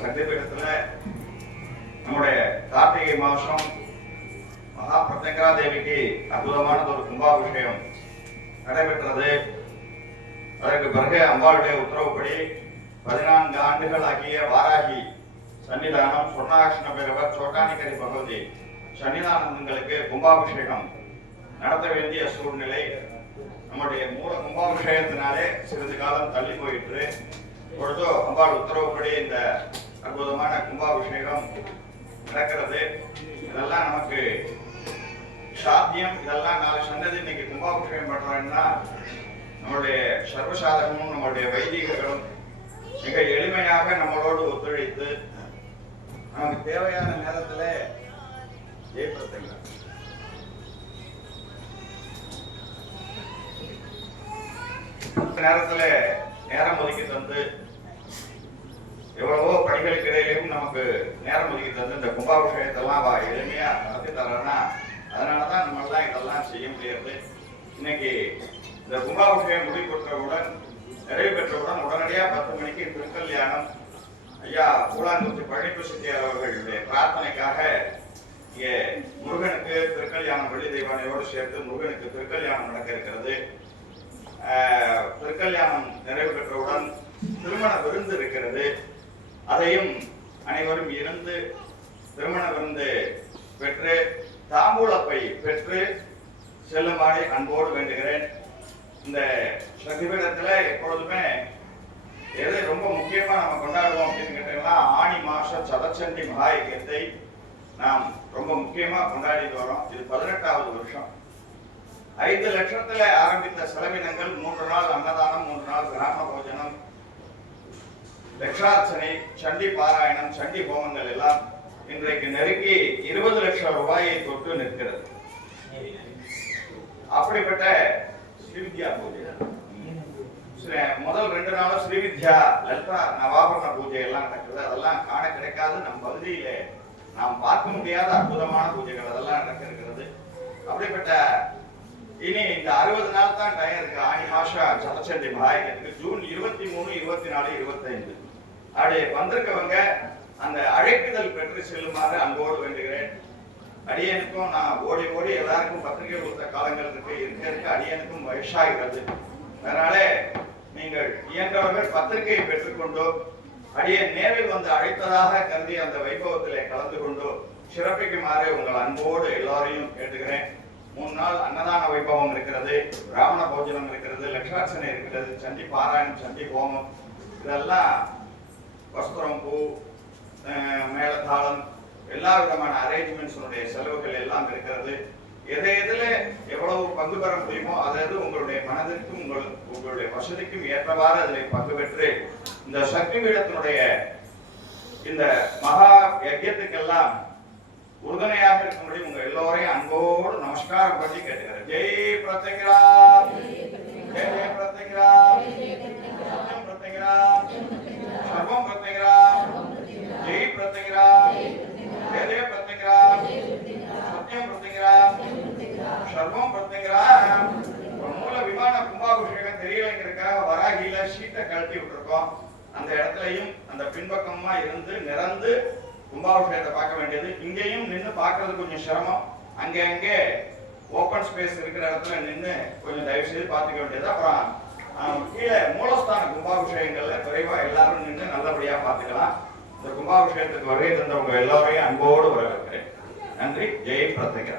சக்தி நம்முடைய கார்த்திகை மாசம் மகா பிரத்யங்கரா தேவிக்கு அற்புதமானது ஒரு கும்பாபிஷேகம் நடைபெற்றது. அதற்கு பிறகு அம்பாளுடைய உத்தரவுப்படி பதினான்கு ஆண்டுகள் ஆகிய வாராகி சன்னிதானம் சொர்ணாகிருஷ்ண பேரவர் சோட்டானிக்கரி பகவதி சன்னிதானங்களுக்கு கும்பாபிஷேகம் நடத்த வேண்டிய சூழ்நிலை. நம்முடைய மூல கும்பாபிஷேகத்தினாலே சிறிது காலம் தள்ளி போயிட்டு பொழுதோ அம்பாள் உத்தரவுப்படி இந்த அற்புதமான கும்பாபிஷேகம் நடக்கிறது. இதெல்லாம் நமக்கு சாத்தியம். இதெல்லாம் நாலு சந்ததி இன்னைக்கு கும்பாபிஷேகம் பண்றோம்னா நம்மளுடைய சர்வசாதகமும் நம்மளுடைய வைதிகர்களும் மிக எளிமையாக நம்மளோடு ஒத்துழைத்து நமக்கு தேவையான நேரத்துல ஏற்படுத்துங்க நேரத்துல நேரம் ஒதுக்கி தந்து எவ்வளவோ பணிகளுக்கு இடையிலையும் நமக்கு நேரம் ஒதுக்கி தந்து இந்த கும்பாபிஷேகத்தெல்லாம் வா எளிமையா நடத்தி தரேன்னா அதனாலதான் நம்மளால இதெல்லாம் செய்ய முடியாது. இன்னைக்கு இந்த கும்பாபிஷேகம் முடிவு பெற்றவுடன் நிறைவு பெற்றவுடன் உடனடியாக பத்து மணிக்கு திருக்கல்யாணம். ஐயா பூலாங்குத்தி பழனிப்பு செட்டியார் அவர்களுடைய பிரார்த்தனைக்காக இங்கே முருகனுக்கு திருக்கல்யாணம் வெள்ளி தெய்வானையோடு சேர்த்து முருகனுக்கு திருக்கல்யாணம் நடக்க இருக்கிறது. திருக்கல்யாணம் நிறைவு பெற்றவுடன் திருமண விருந்து இருக்கிறது. அதையும் அனைவரும் இருந்து திருமண விருந்து பெற்று தாம்பூலப்பை பெற்று செல்லுமாறு அன்போடு வேண்டுகிறேன். இந்த சக்திபீடத்துல எப்பொழுதுமே எது ரொம்ப முக்கியமாக நம்ம கொண்டாடுவோம் அப்படின்னு கேட்டீங்கன்னா ஆணி மாச சதச்சண்டி மகாயக்கியத்தை நாம் ரொம்ப முக்கியமாக கொண்டாடிட்டு வரோம். இது பதினெட்டாவது வருஷம். ஐந்து லட்சத்தில் ஆரம்பித்த செலவினங்கள் மூன்று நாள் அன்னதானம் மூன்று நாள் கிராம போஜனம் லட்சார்ச்சனை சண்டி பாராயணம் சண்டி ஹோமங்கள் எல்லாம் இன்றைக்கு நெருங்கி இருபது லட்சம் ரூபாயை தொட்டு நிற்கிறது. அப்படிப்பட்ட ஸ்ரீவித்யா பூஜை. முதல் ரெண்டு நாளும் ஸ்ரீவித்யா லலிதா நவாபரண பூஜை எல்லாம் நடக்குது. அதெல்லாம் காண கிடைக்காது. நம் பகுதியில நாம் பார்க்க முடியாத அற்புதமான பூஜைகள் அதெல்லாம் நடக்கிறது அப்படிப்பட்ட இனி இந்த அறுபது நாள் தான் டயம் இருக்கு. ஆணி மாசா சதச்சண்டி மகாயகத்துக்கு ஜூன் இருபத்தி மூணு இருபத்தி நாலு இருபத்தைந்து. அப்படி வந்திருக்கவங்க அந்த அழைப்புதல் பெற்று செல்லுமாறு அன்போடு வேண்டுகிறேன். அடியனுக்கும் நான் ஓடி ஓடி எல்லாருக்கும் பத்திரிகை கொடுத்த காலங்கள் இருக்கு இருக்க இருக்க அடியனுக்கும் வயசாகிறது அதனால நீங்கள் இயன்றவர்கள் பத்திரிகையை பெற்றுக்கொண்டோ அடியே நேரில் வந்து அழைத்ததாக கருதி அந்த வைபவத்திலே கலந்து கொண்டோ சிறப்பிக்குமாறு உங்கள் அன்போடு எல்லாரையும் கேட்டுகிறேன் மூணு நாள் அன்னதான வைபவம் இருக்கிறது பிராமண போஜனம் இருக்கிறது லட்சார்ச்சனை இருக்கிறது சண்டி பாராயணம் சண்டி ஹோமம் இதெல்லாம் வஸ்திரம் பூ அஹ், எல்லா விதமான அரேஞ்ச்மெண்ட்ஸுடைய செலவுகள் எல்லாம் இருக்கிறது. எதை எதுல எவ்வளவு பங்கு பெற முடியுமோ அதாவது உங்களுடைய மனதிற்கும் உங்கள் உங்களுடைய வசதிக்கும் ஏற்றவாறு அதில் பங்கு பெற்று இந்த சக்தி பீடத்தினுடைய இந்த மகா யஜ்யத்துக்கெல்லாம் உறுதுணையாக இருக்கும்படி உங்கள் எல்லோரையும் நமஸ்காரம் பண்ணி கேட்டுக்கிறேன் ஜெய் பிரத்யகிரா ஜெய் ஜெய் பிரத்யகிரா சத்யம் சர்வம் பிரத்யகிரா ஜெய் பிரத்யகிரா ஜெய ஜெய பிரத்யகிரா சத்யம் பிரத்யகிரா சர்வம் பிரத்யகிரா மூல விமான கும்பாபிஷேகம் தெரியலைங்கிறதுக்காக வராகியில சீட்டை கழட்டி விட்டுருக்கோம். அந்த இடத்துலயும் அந்த பின்பக்கமா இருந்து நிறந்து கும்பாபிஷேகத்தை பார்க்க வேண்டியது. இங்கேயும் நின்று பார்க்கறது கொஞ்சம் சிரமம். அங்கே அங்கே ஓப்பன் ஸ்பேஸ் இருக்கிற இடத்துல நின்று கொஞ்சம் தயவு செய்து பார்த்துக்க வேண்டியது அப்புறம் கீழே மூலஸ்தான கும்பாபிஷேகங்கள்ல குறைவாக எல்லாரும் நின்று நல்லபடியாக பார்த்துக்கலாம். இந்த கும்பாபிஷேகத்துக்கு வருகை தந்தவங்க எல்லாரையும் அன்போடு வரவேற்கிறேன். நன்றி. ஜெய் பிரத்யேகா